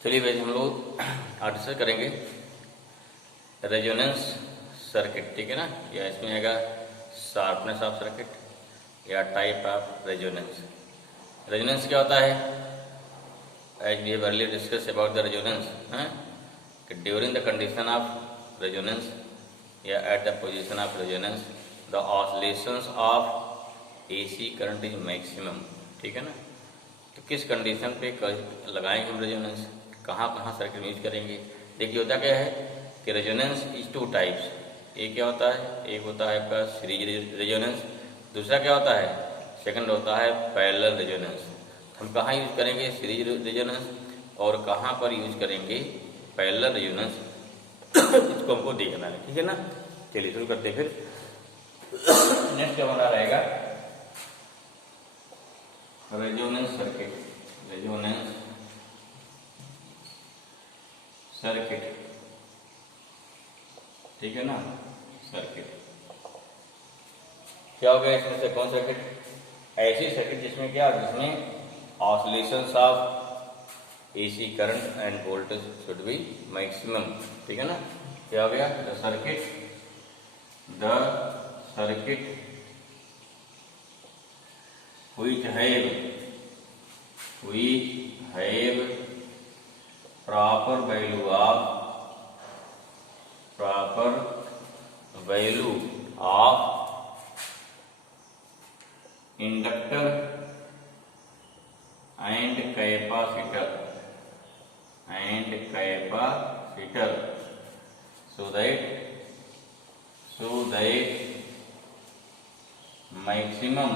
चलिए वैसे हम लोग आज डिस्कस करेंगे रेजोनेंस सर्किट, ठीक है ना। या इसमें आएगा शार्पनेस ऑफ सर्किट या टाइप ऑफ रेजोनेंस। रेजोनेंस क्या होता है? As we have earlier discuss about the resonance कि during the condition of resonance या at the position of resonance the oscillations of AC current is maximum, ठीक है ना। तो किस कंडीशन पे लगाएंगे हम रेजोनेंस, कहाँ कहाँ सर्किट यूज करेंगे। देखिए होता क्या है कि रेजोनेंस इज टू टाइप्स। एक क्या होता है, एक होता है आपका सीरीज रेजोनेंस, दूसरा क्या होता है, सेकंड होता है पैरेलल रेजोनेंस। हम कहाँ यूज करेंगे सीरीज रेजोनेंस और कहाँ पर यूज करेंगे पैरेलल रेजोनेंस, इसको हमको देखना है, ठीक है ना। चलिए शुरू करते हैं। फिर नेक्स्ट क्या बना रहेगा, रेजोनेंस सर्किट। रेजोनेंस सर्किट, ठीक है ना। सर्किट क्या हो गया इसमें से, कौन सर्किट? ऐसी सर्किट जिसमें क्या, जिसमें oscillations of AC current end voltage should be maximum, ठीक है ना। क्या हो गया? The circuit which have proper value of inductor and capacitor so that maximum,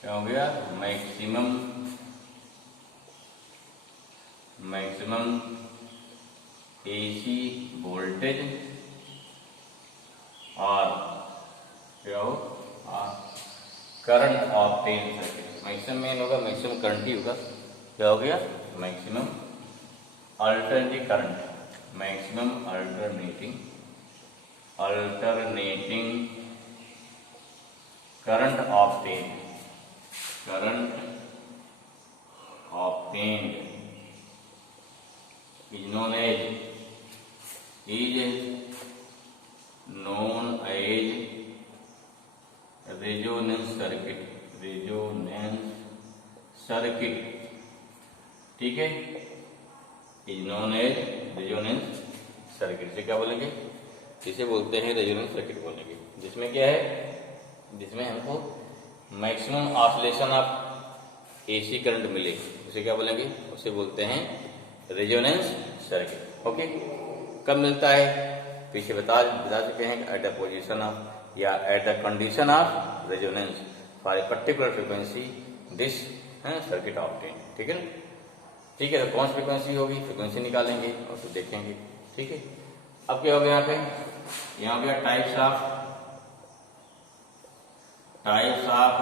क्या हो गया, मैक्सिमम एसी वोल्टेज और क्या हो करंट ऑब्टेन सर्किट। मैक्सिमम मेन होगा, मैक्सिमम करंट ही होगा। क्या हो गया? Maximum alternating current, maximum alternating current obtain is known as resonance circuit, ठीक है। Is known as resonance circuit. इसे क्या बोलेंगे? इसे बोलते हैं रेजोनेंस सर्किट बोलेंगे। जिसमें क्या है, जिसमें हमको maximum oscillation of AC current मिले, उसे क्या बोलेंगे? उसे बोलते हैं रेजोनेंस सर्किट। ओके, कब मिलता है? पीछे बता चुके हैं एट द पोजीशन ऑफ या at the condition of resonance for a particular frequency this circuit obtain, ठीक है ना। ठीक है, तो कौन सी फ्रीक्वेंसी होगी, फ्रीक्वेंसी निकालेंगे और फिर देखेंगे, ठीक है। अब क्या हो गया यहाँ पे, यहाँ हो गया types of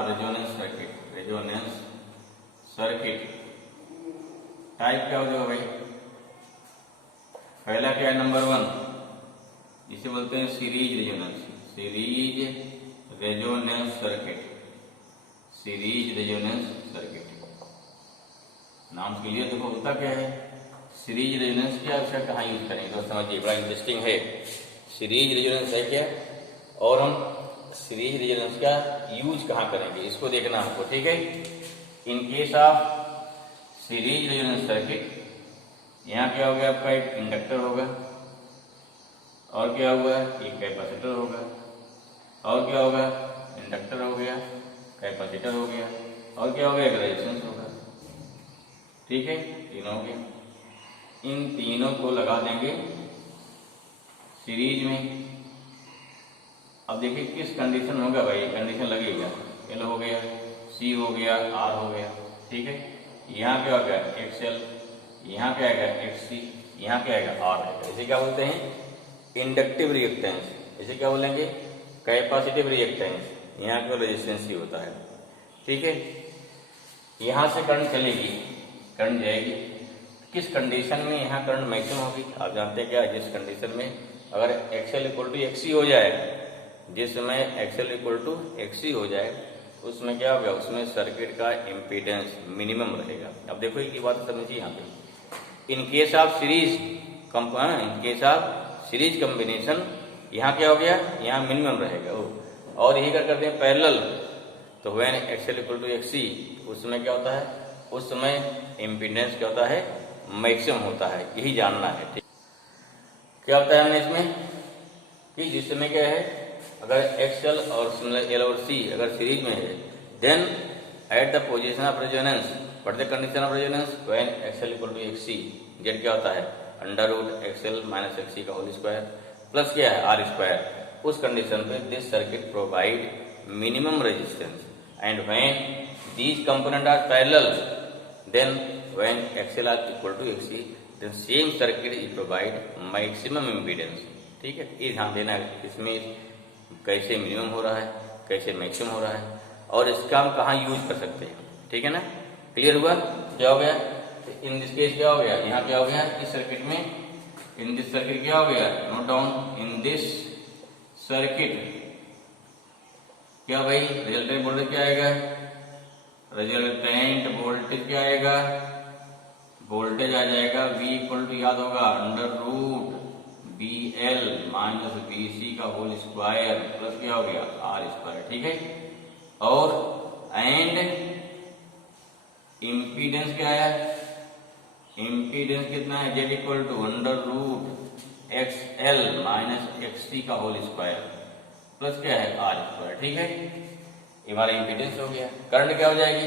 resonance circuit. Type क्या हो जाएगा भाई? पहला क्या है, नंबर 1, इसे बोलते हैं सीरीज रेजोनेंस सर्किट। नाम के लिए देखो होता क्या है, सीरीज रेजोनेंस क्या अक्सर कहाँ यूज करेंगे तो समझिए, बड़ा इंटरेस्टिंग है। सीरीज रेजोनेंस है क्या, और हम सीरीज रेजोनेंस का यूज कहाँ करेंगे इसको देखना हमको, ठीक है। In case of series resonance circuit, यहाँ क्या हो गया, आपका एक इंडक्टर होगा, और क्या हुआ, एक कैपेसिटर होगा, और क्या होगा, इंडक्टर हो गया, कैपेसिटर हो गया, और क्या हो गया, एक रेजिस्टेंस होगा, ठीक है। तीनों के, इन तीनों को लगा देंगे सीरीज में। अब देखिए किस कंडीशन होगा भाई, कंडीशन लगेगा, एल हो गया, सी हो गया, आर हो गया, ठीक है। यहाँ क्या होगा, एक्सएल, यहाँ क्या आएगा, एक्ससी, यहाँ क्या आएगा, आर आएगा। इसे क्या बोलते हैं, इंडक्टिव रिएक्टेंस। इसे क्या बोलेंगे, कैपेसिटिव रिएक्टेंस। यहाँ का रेजिस्टेंस ही होता है, ठीक है। यहाँ से करंट चलेगी, करंट जाएगी, किस कंडीशन में यहाँ करंट मैक्सिमम होगी, आप जानते हैं क्या, जिस कंडीशन में अगर एक्सएल इक्वल टू एक्ससी हो जाए, जिस समय एक्सएल इक्वल टू एक्ससी हो जाए उसमें क्या हो गया, उसमें सर्किट का इम्पीडेंस मिनिमम रहेगा। अब देखो एक बात समझिए यहाँ पे, in case of series in case of series combination यहाँ क्या हो गया, यहाँ मिनिमम रहेगा। और यही कर करते हैं पैरेलल, तो when XL equal to XC उसमें क्या होता है, उस समय इम्पीडेंस क्या होता है, मैक्सिमम होता है। यही जानना है। ठीक, क्या होता है हमने इसमें कि जिस समय क्या है, अगर एक्सएल और एल और सी अगर सीरीज में है, then at the position of resonance what the condition of resonance, when XL equal to XC, Z क्या होता है under root XL minus XC का होल स्क्वायर प्लस क्या है आर स्क्वायर। उस कंडीशन पे this circuit provide minimum resistance and when these component are parallel, then when XL are equal to XC, then same circuit is provide maximum impedance. ठीक है, ये ध्यान देना है इसमें कैसे मिनिमम हो रहा है, कैसे मैक्सिमम हो रहा है, और इसका हम कहाँ यूज कर सकते हैं। ठीक है ना, क्लियर हुआ। क्या हो गया, इन दिस केस क्या हो गया, यहाँ क्या हो गया, इस सर्किट में इन दिस सर्किट क्या हो गया, note down, in this circuit क्या भाई, रिजल्टेंट वोल्टेज क्या आएगा, रिजल्टेंट वोल्टेज क्या आएगा, वोल्टेज आ जाएगा V इक्वल टू याद होगा under root BL minus BC का होल स्क्वायर प्लस क्या हो गया R स्क्वायर। ठीक है, और एंड इम्पीडेंस क्या है, इम्पीडेंस कितना है, Z equal to under root XL minus XC का होल स्क्वायर प्लस क्या है R स्क्वायर। ठीक है, ये हमारा इम्पीडेंस हो गया। करंट क्या हो जाएगी,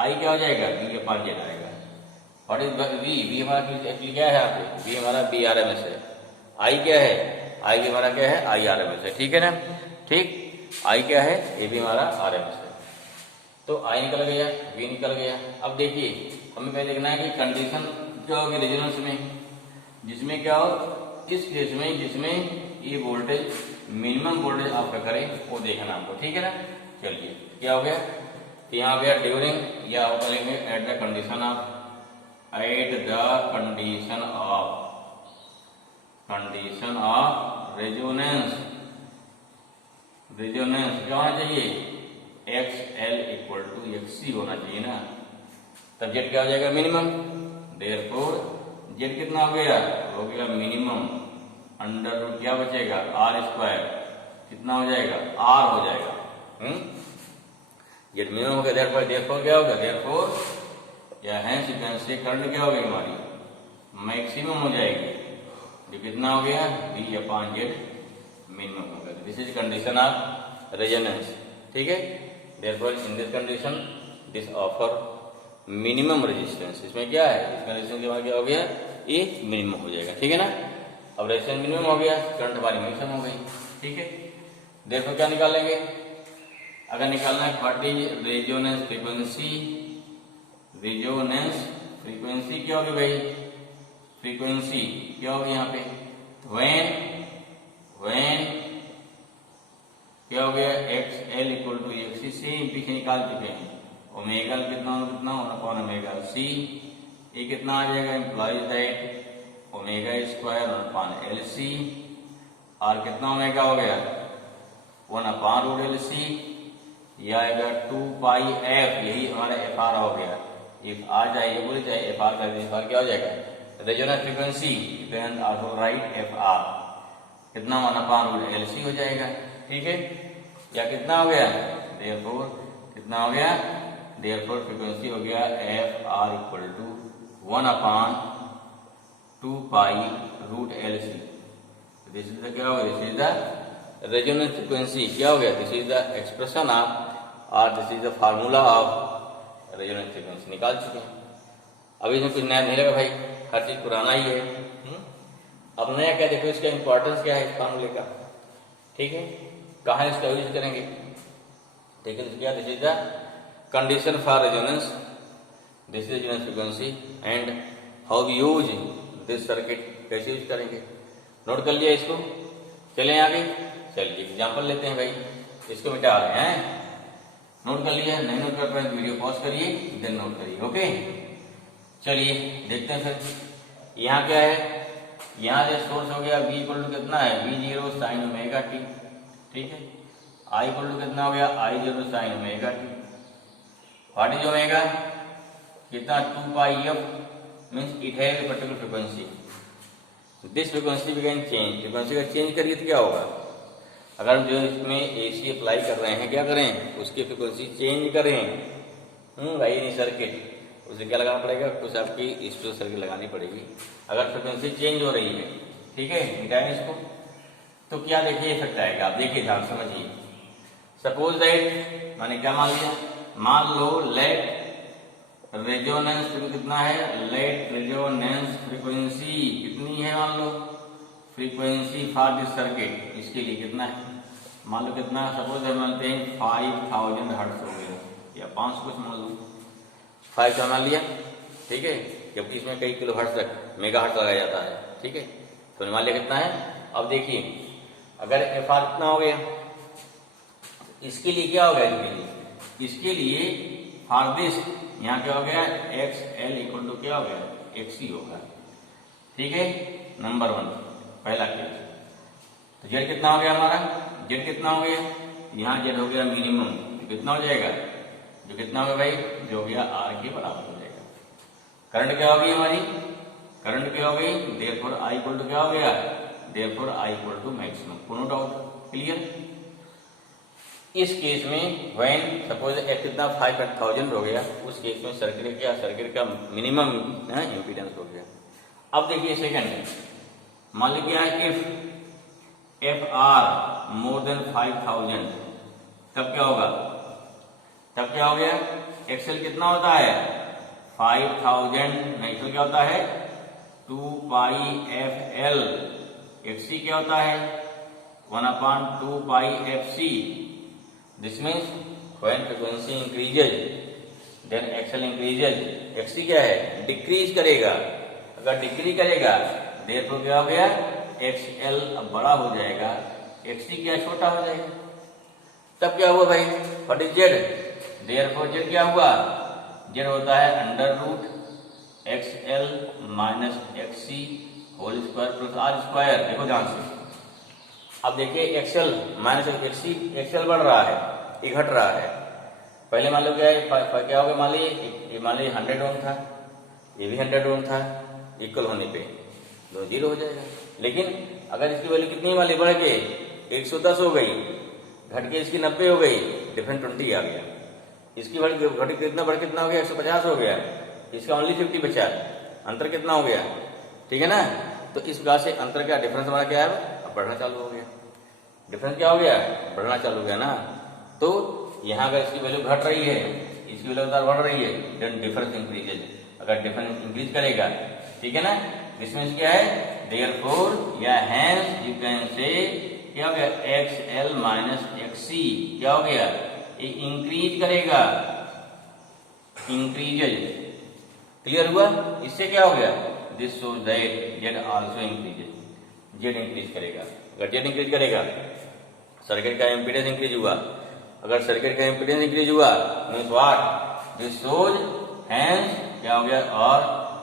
I क्या हो जाएगा, V अपॉन Z आएगा। व्हाट इज V हमारा एक्चुअली क्या है यहाँ पे, V हमारा BRMS है, I क्या है, I भी हमारा क्या है IRMS है। ठीक है ना, ठीक, I क्या है, ये भी हमारा RMS है। तो I निकल गया, V निकल गया। अब देखिए हमें पहले देखना है कि कंडीशन क्या होगी रेजोनेंस में, जिसमें क्या हो, इस केस में जिसमें ये वोल्टेज मिनिमम वोल्टेज आपका करे वो देखना आपको। ठीक है ना, चलिए क्या हो गया, यहाँ हो गया ड्यूरिंग या करेंगे at the condition of, at the condition of resonance, resonance क्या होना चाहिए, XL इक्वल टू XC होना चाहिए ना, तब जेड क्या हो जाएगा मिनिमम। देयरफॉर जेड कितना हो गया मिनिमम अंडर रूट क्या बचेगा R स्क्वायर, कितना हो जाएगा R हो जाएगा। जेड मिनिमम हो गया, देयरफॉर क्या होगा, देयरफॉर या hence you can say current क्या होगी हमारी मैक्सिमम हो जाएगी, जो कितना हो गया V अपॉन जेड मिनिमम हो गया। This is condition of resonance. ठीक है, therefore in this condition this offer minimum resistance, इसमें क्या है, इस कंडीशन के बाद क्या हो गया, ये मिनिमम हो जाएगा। ठीक है ना, अब रेजिस्टेंस मिनिमम हो गया, करंट हमारी मैक्सिमम हो गई। ठीक है, देयरफॉर क्या निकालेंगे, अगर निकालना है what is resonance frequency, resonance frequency क्या होगी भाई, फ्रीक्वेंसी क्या होगी यहाँ पे, व्हेन क्या हो गया XL इक्वल टू XC, से पीछे निकाल चुके हैं, ओमेगा कितना वन अपॉन ओमेगा C, ये कितना आ जाएगा, implies that omega square one upon LC, और कितना ओमेगा हो गया वन अपॉन रूट LC, यह आएगा 2 पाई f, यही हमारा FR हो गया। इफ आ जाए बोले चाहे FR कर दे, FR क्या हो जाएगा resonance frequency, then also right FR कितना वन अपॉन रूट LC हो जाएगा। ठीक है, या कितना हो गया, देयरफॉर कितना हो गया, देयरफॉर फ्रीक्वेंसी हो गया FR equal to 1 upon 2 pi root LC। This is the क्या हो गया, this is the resonance frequency. क्या हो गया, this is the expression of और this is the formula of resonance frequency, निकाल चुके हैं। अभी इसमें कुछ नया नहीं लगा भाई, हर चीज पुराना ही है। अब नया क्या देखो, इसका इंपॉर्टेंस क्या है इस फार्मूले का। ठीक है, कहाँ इसका यूज करेंगे, ठीक है, क्या this is the condition for resonance, this is resonance frequency and how we use this circuit, कैसे यूज करेंगे, नोट कर लिया इसको। चलें आगे, चलिए एग्जांपल लेते हैं भाई, इसको मिटा रहे हैं, नोट कर लिया, नहीं नोट कर पाए वीडियो पॉज करिए देन नोट करिए। ओके, चलिए देखते हैं फिर। यहाँ क्या है, यहाँ जो सोर्स हो गया V इक्वल टू कितना है, V0 साइन ओमेगा t। ठीक है, आई इक्वल टू कितना हो गया, I zero sine omega t. What is omega, कितना 2 pi f means it has a particular frequency, this frequency we can change. Frequency का change करिए तो क्या होगा, अगर हम जो इसमें एसी अप्लाई कर रहे हैं क्या करें, उसकी फ्रीक्वेंसी चेंज करें। भाई नहीं सर्किट, उसे क्या लगाना पड़ेगा, कुछ आपकी स्टोर सर्किट लगानी पड़ेगी। अगर फ्रीक्वेंसी चेंज हो रही है, ठीक है, मिटाएं इसको, तो क्या देखिए इफेक्ट आएगा, आप देखिए ध्यान समझिए। सपोज दैट मैंने क्या मान लिया, मान लो लेट रेजोनेंस कितना है, लेट रेजोनेंस फ्रीक्वेंसी कितनी है, मान low frequency for this circuit, इसके लिए कितना है, मान लो कितना, सपोज हम मानते हैं 5000 हर्ट्ज हो गया या 500 कुछ मान लो, 5 का मान लिया, ठीक है, जबकि इसमें कई किलो हर्ट्ज तक मेगा हर्ट्ज लगाया जाता है, ठीक है, तो मान लिया कितना है। अब देखिए अगर एफ आर कितना हो गया, इसके लिए क्या हो गया, इसके लिए फॉर दिस यहाँ क्या हो गया, एक्स एल इक्वल टू क्या हो गया, एक्स ही होगा, ठीक है, नंबर 1 पहला केस। तो जेड कितना हो गया हमारा, जेड कितना हो गया, यहाँ जेड हो गया मिनिमम, कितना हो जाएगा, जो कितना होगा भाई, जो हो गया आर के बराबर हो जाएगा। करंट क्या होगी हमारी, करंट क्या हो गई, देयरफॉर आई इक्वल टू क्या हो गया, therefore I equal to maximum, कोनो डाउट, क्लियर। इस केस में व्हेन सपोज एफ कितना 5000 हो गया, उस केस में सर्किट का मिनिमम इम्पीडेंस हो गया। अब देखिए सेकंड, मान लीजिए क्या है, if F are more than 5000, तब क्या होगा, तब क्या हो गया, एक्सएल कितना होता है 5000, एक्सएल क्या होता है 2 पाई एफ एल, एक्ससी क्या होता है 1/2 pi f c. This means when frequency increases then XL increases, XC क्या है डिक्रीज करेगा, अगर डिक्रीज करेगा देयरफॉर क्या हो गया, एक्सएल अब बड़ा हो जाएगा, एक्ससी क्या छोटा हो जाएगा। तब क्या हुआ भाई, what is Z, therefore Z क्या हुआ, जेड होता है under root XL minus XC whole square plus R square. देखो ध्यान से, अब देखिए एक्सएल माइनस एक्ससी, एक्सएल बढ़ रहा है, ये घट रहा है। पहले मान लो क्या है, क्या हो गया, मान लीजिए 100 ओम था, ये भी 100 ओम था, इक्वल होने पे दो 0 हो जाएगा। लेकिन अगर इसकी वैल्यू कितनी मान ली बढ़ के 110 हो गई, घट के इसकी 90 हो गई, डिफरेंट 20 आ गया, इसकी घट कितना बढ़ कितना हो गया 150 हो गया, इसका ओनली 50 बचा, अंतर कितना हो गया, ठीक है ना। तो इस प्रकार से अंतर क्या, डिफरेंस हमारा क्या है, अब बढ़ना चालू हो गया, डिफरेंस क्या हो गया, बढ़ना चालू हो गया ना। तो यहाँ अगर इसकी वैल्यू घट रही है, इसकी वैल्यू बढ़ रही है, देन डिफरेंस इंक्रीजेज, अगर डिफरेंस इंक्रीज करेगा, ठीक है ना, दिस मींस क्या है, देयरफॉर या हेंस यू कैन से क्या हो गया, एक्स एल माइनस एक्स सी क्या हो गया, ये इंक्रीज करेगा, इंक्रीजेज, क्लियर हुआ। इससे क्या हो गया, this shows that Z also increases, Z increase करेगा, अगर जेड इंक्रीज करेगा सर्किट का इम्पीडेंस इंक्रीज हुआ, अगर सर्किट का इम्पीडेंस इंक्रीज हुआ means what, this shows hence क्या हो गया, और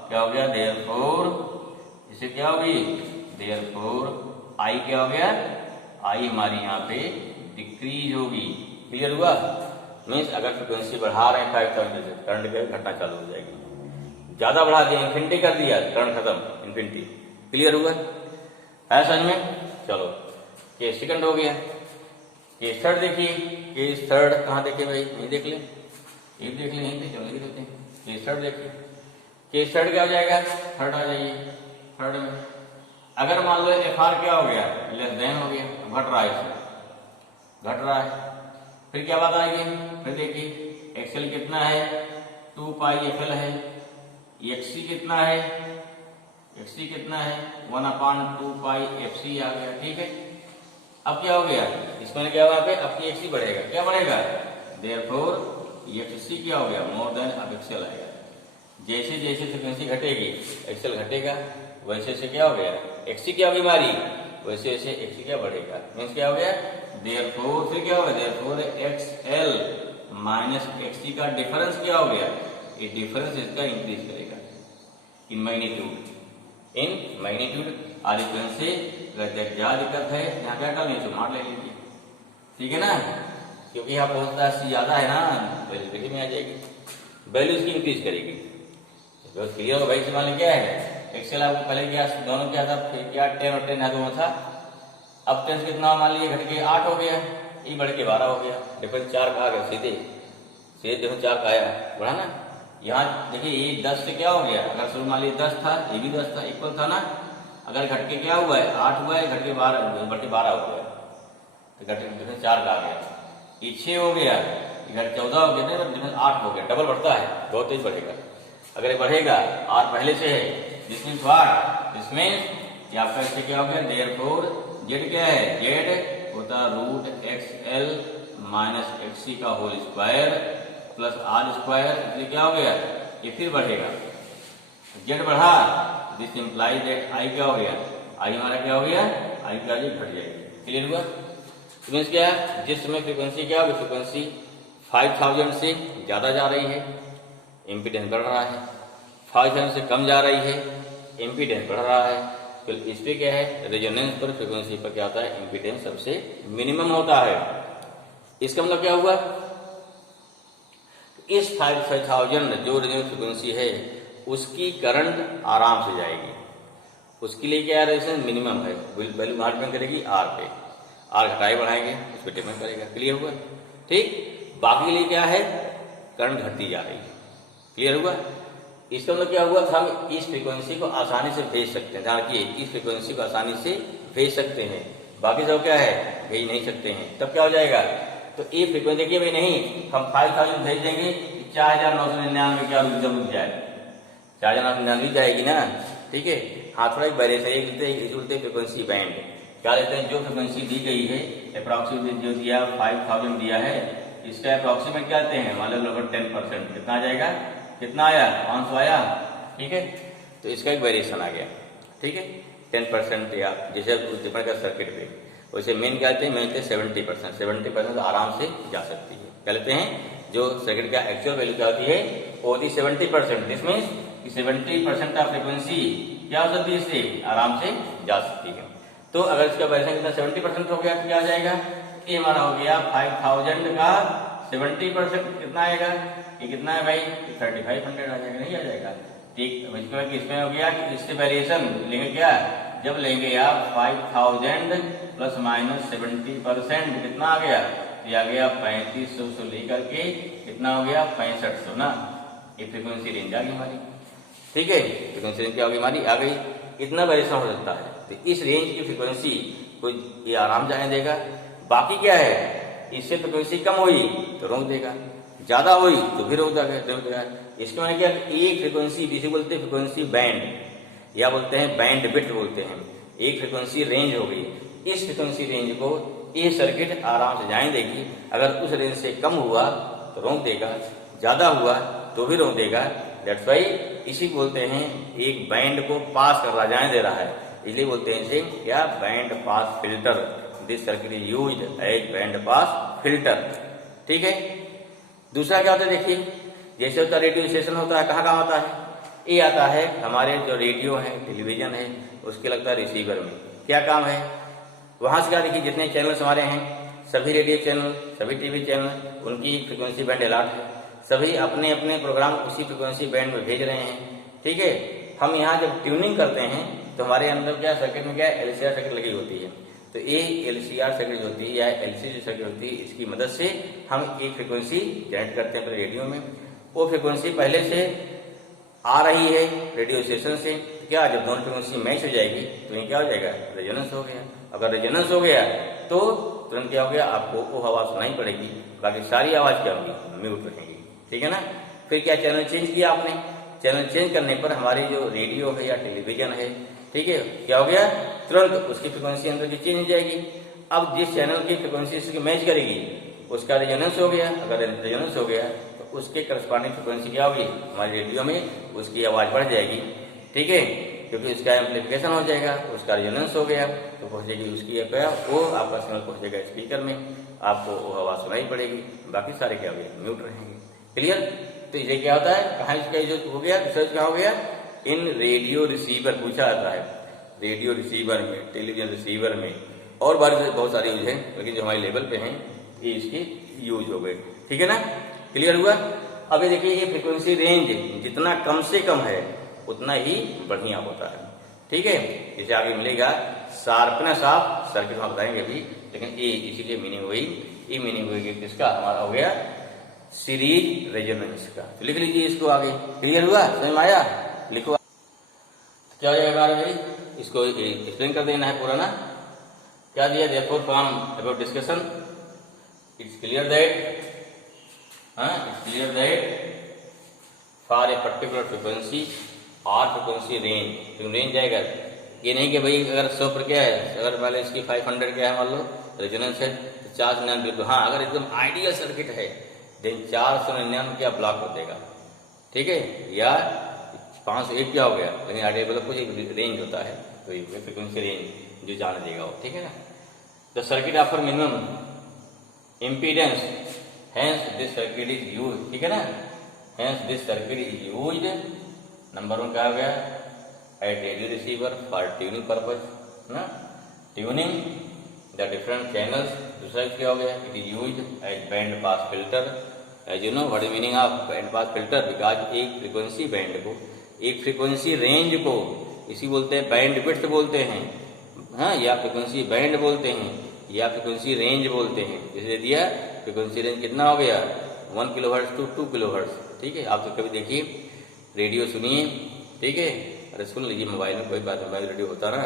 क्या हो गया, देयरफॉर इससे क्या होगी, देयरफॉर आई क्या हो गया, आई हमारी यहाँ पे डिक्रीज होगी, क्लियर हुआ। मीन्स अगर फ्रिक्वेंसी बढ़ा रहे हैं 5000 से, करंट का घटना चालू हो जाएगी, ज्यादा बढ़ा दिया इन्फिनिटी कर दिया, करंट खत्म इन्फिनिटी, क्लियर हुआ है समझ में। चलो केस सेकंड हो गया, केस थर्ड देखिए, केस थर्ड कहाँ देखे भाई, नहीं देख ले, ये देख ले, यहीं पे चलो लिख देते हैं, केस थर्ड देखिए, केस थर्ड क्या हो जाएगा, थर्ड आ जाइए, थर्ड में अगर मान लो एफ आर क्या हो गया, लेस देन हो गया, घट रहा है, इसमें घट रहा है, फिर क्या बात आएगी, फिर देखिए एक्सएल कितना है 2 पाई एफ एल है, एक्ससी कितना है, एक्ससी कितना है 1/2 पाई एफ सी आ गया, ठीक है। अब क्या हो गया, इसमें क्या हुआ पे, अब एक्ससी बढ़ेगा, क्या बढ़ेगा, देयरफॉर एक्ससी क्या हो गया, मोर देन, अब एक्सएल आएगा, जैसे जैसे फ्रीक्वेंसी घटेगी एक्सएल घटेगा, वैसे वैसे क्या हो गया, एक्ससी क्या होगी हमारी, वैसे वैसे एक्ससी क्या बढ़ेगा, मीन्स क्या हो गया, देयरफॉर फिर क्या होगा, देयरफॉर एक्सएल माइनस एक्ससी का डिफरेंस क्या हो गया, ये डिफरेंस इसका इंक्रीज करेगा इन मैग्नीट्यूड, इन मैग्नीट्यूड। और फ्रीक्वेंसी अगर ज्यादा दिक्कत है यहाँ क्या डालने, मार ले लीजिए, ठीक है ना, क्योंकि यहाँ पहुँचता सी ज़्यादा है ना, वैल्यू देखिए में आ जाएगी, वैल्यू इसकी इंक्रीज करेगी। तो क्लियर हो भाई, इस मान क्या है, एक्सेल आपको पहले क्या दोनों क्या था, फिर क्या 10 और 10 है दोनों था, अब 10 कितना मान लीजिए घट के 8 हो गया, ये बढ़ के 12 हो गया, डिफरेंस 4 का आ गया, सीधे देखो 4 का आया, बढ़ा ना। यहाँ देखिए ये 10 से क्या हो गया, अगर शुरू मान लीजिए 10 था, ये भी 10 था, इक्वल था ना, अगर घट के क्या हुआ है 8 हुआ है, घट के 12 बढ़ के 12 हो गया, तो घट के 4 का आ गया, ये 6 हो गया, घट 14 हो गया, डिफरेंस 8 हो गया, डबल बढ़ता है, बहुत तेज बढ़ेगा। अगर ये बढ़ेगा और पहले से है, this means what, this means कि आपका इससे क्या हो गया, देयरफॉर जेड क्या है, जेड होता रूट XL माइनस XC का whole square plus R square, इसलिए क्या हो गया, ये फिर बढ़ेगा, जेड बढ़ा, दिस इंप्लाइज दैट I क्या हो गया, I हमारा क्या हो गया, I की वैल्यू घट जाएगी। क्लियर हुआ? तो मीन्स क्या है, जिस समय फ्रीक्वेंसी क्या होगी, फ्रीक्वेंसी 5000 से ज्यादा जा रही है, इम्पीडेंस बढ़ रहा है, 5000 से कम जा रही है, इम्पीडेंस बढ़ रहा है, तो इस पे क्या है, रेजोनेंस पर फ्रीक्वेंसी पर क्या होता है, इम्पीडेंस सबसे मिनिमम होता है। इसका मतलब क्या हुआ, इस 5000 जो रेजोनेंस फ्रीक्वेंसी है उसकी करंट आराम से जाएगी, उसके लिए क्या रेजिस्टेंस मिनिमम है, वैल्यू वहां डिपेंड करेगी आर पे, आर घटाए बढ़ाएंगे उस पर डिपेंड करेगा। क्लियर हुआ? ठीक, बाकी लिए क्या है, करंट घटती जा रही है। क्लियर हुआ? इसका मतलब क्या हुआ, हम इस फ्रीक्वेंसी को आसानी से भेज सकते हैं, ध्यान रखिए, इस फ्रीक्वेंसी को आसानी से भेज सकते हैं, बाकी सब क्या है, भेज नहीं सकते हैं। तब क्या हो जाएगा, तो ये फ्रीक्वेंसी देखिए भाई, नहीं हम 5000 भेज देंगे, 4999 क्या रुक जाए, 4999 जाएगी ना, ठीक है। हाँ, थोड़ा एक वेरिएशन, एक उल्टे फ्रीक्वेंसी बैंड क्या लेते हैं, जो फ्रीक्वेंसी दी गई है अप्रॉक्सीमेट जो दिया 5000 दिया है, इसका अप्रॉक्सीमेट क्या लेते हैं, मतलब लगभग 10%, कितना आ जाएगा, कितना आया, 500 आया, ठीक है। तो इसका एक वेरिएशन आ गया, ठीक है, 10% या जैसे डिपेंड कर सर्किट पे, वैसे मेन क्या लेते हैं, मेन 70% आराम से जा सकती है। क्या लेते हैं, जो सर्किट का एक्चुअल वैल्यू क्या होती है, वो होती 70%, दिस मीन्स 70% ऑफ फ्रीक्वेंसी क्या हो सकती है, इससे आराम से जा सकती है। तो अगर इसका वेरिएशन कितना 70% हो गया तो क्या आ जाएगा, ये हमारा हो गया 5000 का 70% कितना आएगा, ये कितना है भाई, 3500 आ जाएगा, नहीं आ जाएगा। ठीक, इसमें हो गया कि इससे वेरिएशन लेंगे क्या, जब लेंगे आप 5000 प्लस माइनस 70% कितना आ गया, ये आ गया 3500 से लेकर के कितना हो गया 6500 ना, ये फ्रीक्वेंसी रेंज आ गई हमारी, ठीक है। फ्रीक्वेंसी रेंज क्या होगी हमारी, आ गई, इतना वेरिएशन हो सकता है। तो इस रेंज की फ्रीक्वेंसी को ये आराम जाने देगा। बाकी क्या है, इससे फ्रीक्वेंसी कम हुई तो रोक देगा, ज्यादा हुई तो भी रोक देगा। इसके माने क्या, एक फ्रीक्वेंसी, जिसे बोलते हैं फ्रीक्वेंसी बैंड या बोलते हैं बैंड विड्थ बोलते हैं, एक फ्रीक्वेंसी रेंज हो गई, इस फ्रीक्वेंसी रेंज को ये सर्किट आराम से जाने देगी। अगर उस रेंज से कम हुआ तो रोक देगा, ज्यादा हुआ तो भी रोक देगा। दैट्स वाई इसी बोलते हैं, एक बैंड को पास कर रहा, जाने दे रहा है, इसलिए बोलते हैं इसे क्या, band pass filter. This circuit is used as band pass filter, ठीक है। दूसरा क्या होता है, देखिए जैसे होता है रेडियो स्टेशन होता है, कहाँ कहाँ होता है, ये आता है हमारे जो रेडियो है, टेलीविजन है, उसके लगता है रिसीवर में। क्या काम है, वहां से क्या, देखिए जितने चैनल्स हमारे हैं, सभी रेडियो चैनल, सभी टीवी चैनल, उनकी फ्रीक्वेंसी बैंड अलॉट है, सभी अपने अपने प्रोग्राम उसी फ्रीक्वेंसी बैंड में भेज रहे हैं, ठीक है। हम यहाँ जब ट्यूनिंग करते हैं तो हमारे अंदर क्या सर्किट में क्या LCR सर्किट लगी होती है, तो ये LCR सर्किट होती है या LC सर्किट होती है, इसकी मदद से हम एक फ्रीक्वेंसी जनरेट करते हैं अपने रेडियो में। वो फ्रीक्वेंसी पहले से आ रही है रेडियो स्टेशन से, क्या जब दोनों फ्रीक्वेंसी मैच हो जाएगी तो ये क्या हो जाएगा, रेजोनेंस हो गया। अगर रेजोनेंस हो गया तो तुरंत क्या हो गया, आपको वो आवाज सुनाई पड़ेगी, बाकी सारी आवाज क्या होगी, म्यूट रहेगी, ठीक है ना। फिर क्या, चैनल चेंज किया आपने, चैनल चेंज करने पर हमारी जो रेडियो है या टेलीविजन है, ठीक है, क्या हो गया, तुरंत उसकी फ्रीक्वेंसी अंदर की चेंज हो जाएगी। अब जिस चैनल की फ्रीक्वेंसी इसकी मैच करेगी उसका रेजोनेंस हो गया, अगर रेजोनेंस हो गया तो उसके करस्पॉन्डिंग फ्रीक्वेंसी क्या होगी, हमारी रेडियो में उसकी आवाज बढ़ जाएगी, ठीक है, क्योंकि उसका एम्प्लीफिकेशन हो जाएगा, उसका रेजोनेंस हो गया तो पहुंचेगी उसकी क्या, वो आपका सिग्नल पहुंचेगा स्पीकर में, आपको वो आवाज सुनाई पड़ेगी, बाकी सारे क्या हो गए, म्यूट रहेंगे। क्लियर? तो ये क्या होता है, कहाँ इसका जो हो गया, रिसर्च कहाँ हो गया, इन रेडियो रिसीवर पूछा जाता है, रेडियो रिसीवर में, टेलीविजन रिसीवर में और बहुत सारे यूज हैं, लेकिन जो हमारे लेवल पे हैं ये इसके यूज हो गए। ठीक है ना, क्लियर हुआ। अब ये देखिए, ये फ्रीक्वेंसी रेंज जितना कम से कम है उतना ही बढ़िया होता है। ठीक है, जैसे आगे मिलेगा शार्पनेस ऑफ सर्किट, हम बताएंगे अभी, लेकिन ये इसीलिए मीनिंग हुई, ये मीनिंग हुई कि किसका, हमारा हो गया सीरीज रेजोनेंस का। तो लिख लीजिए इसको आगे। क्लियर हुआ, समझ में आया, लिखो। क्या हो जाएगा हमारा भाई, इसको एक्सप्लेन कर देना है पूरा ना। क्या दिया, therefore from about discussion it's clear that for a particular frequency or frequency range, तो रेंज जाएगा, ये नहीं कि भाई अगर 100 पर क्या है, अगर मान लो इसकी 500 क्या है, मान लो रेजोनेंस है, तो 499 बिल्कुल, हाँ अगर एकदम आइडियल सर्किट है देन 499 क्या ब्लॉक हो देगा। ठीक है, या 501 क्या हो गया, लेकिन आइडियल मतलब कुछ रेंज होता है, तो ये फ्रीक्वेंसी रेंज जो जान देगा वो। ठीक है ना, the circuit offer minimum impedance, hence this circuit is use. ठीक है ना, hence this circuit is use. Number 1 क्या हो गया, at radio receiver for tuning purpose ना, ट्यूनिंग द डिफरेंट चैनल्स। दूसरा क्या हो गया, it is use as band pass filter. As you know what is meaning of band pass filter, because एक frequency band को, एक फ्रीक्वेंसी रेंज को इसी बोलते हैं बैंड विड्थ बोलते हैं, हाँ, या फ्रीक्वेंसी बैंड बोलते हैं, या फ्रीक्वेंसी रेंज बोलते हैं। जैसे दिया फ्रीक्वेंसी रेंज कितना हो गया, 1 किलोहर्ट्ज टू 2 किलोहर्ट्ज। ठीक है, आप तो कभी देखिए रेडियो सुनिए, ठीक है, अरे सुन लीजिए मोबाइल में, कोई बात, मोबाइल रेडियो होता ना,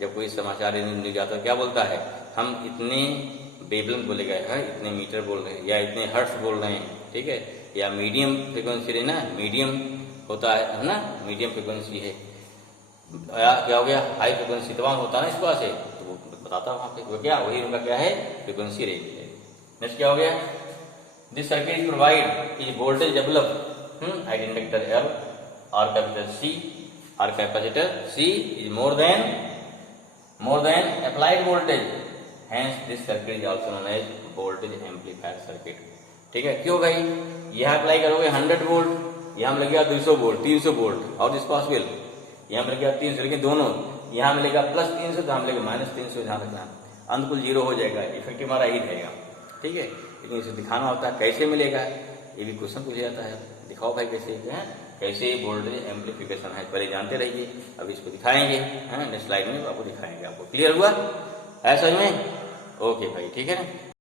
जब कोई समाचार न्यूज आता क्या बोलता है, हम इतने वेवलेंथ बोले गए हैं, इतने मीटर बोल रहे हैं, या इतने हर्ट्ज बोल रहे हैं। ठीक है, या मीडियम फ्रीक्वेंसी रेंज ना, मीडियम होता है ना, मीडियम फ्रीक्वेंसी है, क्या हो गया हाई फ्रीक्वेंसी, तमाम होता है ना इस बात से, तो वो बताता हूँ वहाँ पे, वो क्या, वही उनका क्या है, फ्रीक्वेंसी रेंज है। नेक्स्ट क्या हो गया, this circuit is provide is voltage develop at inductor L और capacitor C is more than applied voltage, hence this circuit is also known as voltage amplifier circuit. ठीक है, क्यों भाई, यहाँ अप्लाई करोगे 100 वोल्ट, यहाँ लगेगा 200 वोल्ट, 300 वोल्ट, और दिस पॉसिबल, यहाँ मिलेगा 300, लेकिन दोनों यहाँ मिलेगा प्लस 300, तो यहाँ मिलेगा माइनस 300, ध्यान रखना, अंतकुल 0 हो जाएगा, इफेक्टिव हमारा ही रहेगा। ठीक है, लेकिन इसे दिखाना होता है कैसे मिलेगा, ये भी क्वेश्चन पूछा जाता है, दिखाओ भाई कैसे है, कैसे वोल्टेज एम्पलीफिकेशन है, पहले जानते रहिए, अभी इसको दिखाएंगे, नेक्स्ट स्लाइड में आपको दिखाएंगे। आपको क्लियर हुआ है समझ में, ओके भाई, ठीक है ना।